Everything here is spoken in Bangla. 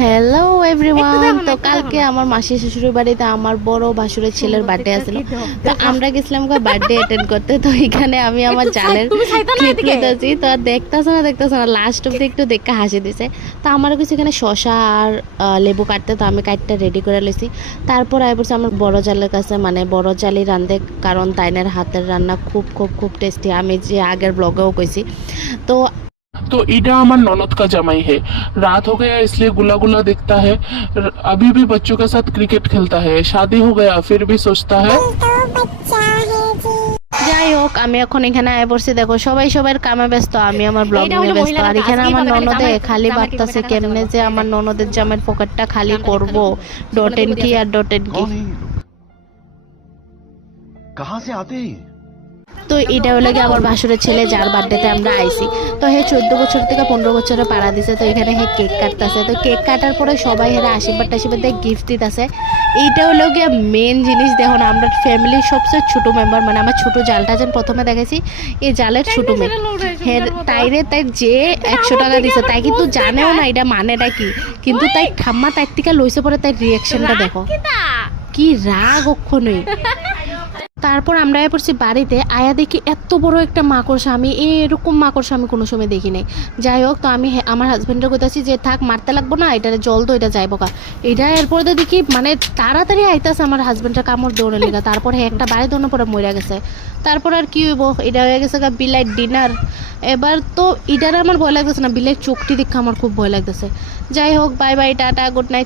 হ্যালো এভরিওয়ান, তো কালকে আমার মাসির শ্বশুরের বাড়িতে আমার বড় ভাসুরের ছেলের বার্থডে আছিল। তো আমরা গেছিলাম বার্থডে অ্যাটেন্ড করতে। তো এখানে আমি আমার জালের ক্লিপ নিতেছি, তো আর দেখতেছ না লাস্ট অব্দি একটু দেখে হাসি দিছে। তো আমার কিছু এখানে শসা আর লেবু কাটতে, তো আমি কাটটা রেডি করে লেছি। তারপর আই বলছি আমার বড় জালের কাছে, মানে বড় জালই রান্ধে, কারণ তাইনের হাতের রান্না খুব খুব খুব টেস্টি। আমি যে আগের ব্লগেও কইছি। তো तो ईडा हमार ननद का जमाई है। रात हो गया इसलिए गुला गुला दिखता है। अभी भी बच्चों के साथ क्रिकेट खेलता है। शादी हो गया फिर भी सोचता है। যাই হোক, আমি এখন এখানে আয় পড়ছি। দেখো সবাই সবার কামে ব্যস্ত, আমি আমার ব্লগ নিয়ে ব্যস্ত। আর এখানে আমার ননদে খালি ভাবতেছে কেমনে যে আমার ননদের জামের পকেটটা খালি করব। ডটেন কি আর ডটেন কি, कहाँ से आते हैं? তো এটা হলো গিয়ে আমার ভাসুরের ছেলে, যার বার্থডেতে আমরা আইছি। তো হে 14 বছর থেকে 15 বছরে পাড়া দিছে। তো এখানে হে কেক কাটতেছে। তো কেক কাটার পরে সবাই হেরা আশীর্বাদ দিয়ে গিফট দিতেছে। এইটা হলো গিয়ে মেন জিনিস। দেখুন আমরা ফ্যামিলির সবচেয়ে ছোট মেম্বার, মানে আমার ছোট জালটা যেন প্রথমে দেখেছি, এই জালের ছোট মেয়ে তাইরে তাই যে 100 টাকা দিছে, তাই কিন্তু জানেও না এটা মানেটা কি। কিন্তু তাই ঠাম্মা তার থেকে লইছে পরে তাই রিয়াকশনটা দেখো, কি রাগ অক্ষণই। তারপর আমরা পড়ছি বাড়িতে আয়া, দেখি এত বড় একটা মাকড়সা। আমি এরকম মাকড়সা আমি কোনো সময় দেখি নাই। যাই হোক, তো আমি আমার হাজব্যান্ডের কোথাছি যে থাক মারতে লাগবো না, এটা জল তো এটা যাইব কা এটা। এরপরে তো দেখি মানে তাড়াতাড়ি আইতাছে আমার হাজব্যান্ডের কামড় দৌড়ে লেগা। তারপর একটা বাড়ি দৌড়ানোর পরে মরে গেছে। তারপর আর কি হইব, এটা হয়ে গেছে গা বিলাইট ডিনার। এবার তো এটার আমার ভয় লাগতেছে না, বিলাইট চোখটি দেখে আমার খুব ভয় লাগতেছে। যাই হোক, bye bye, tata, good night.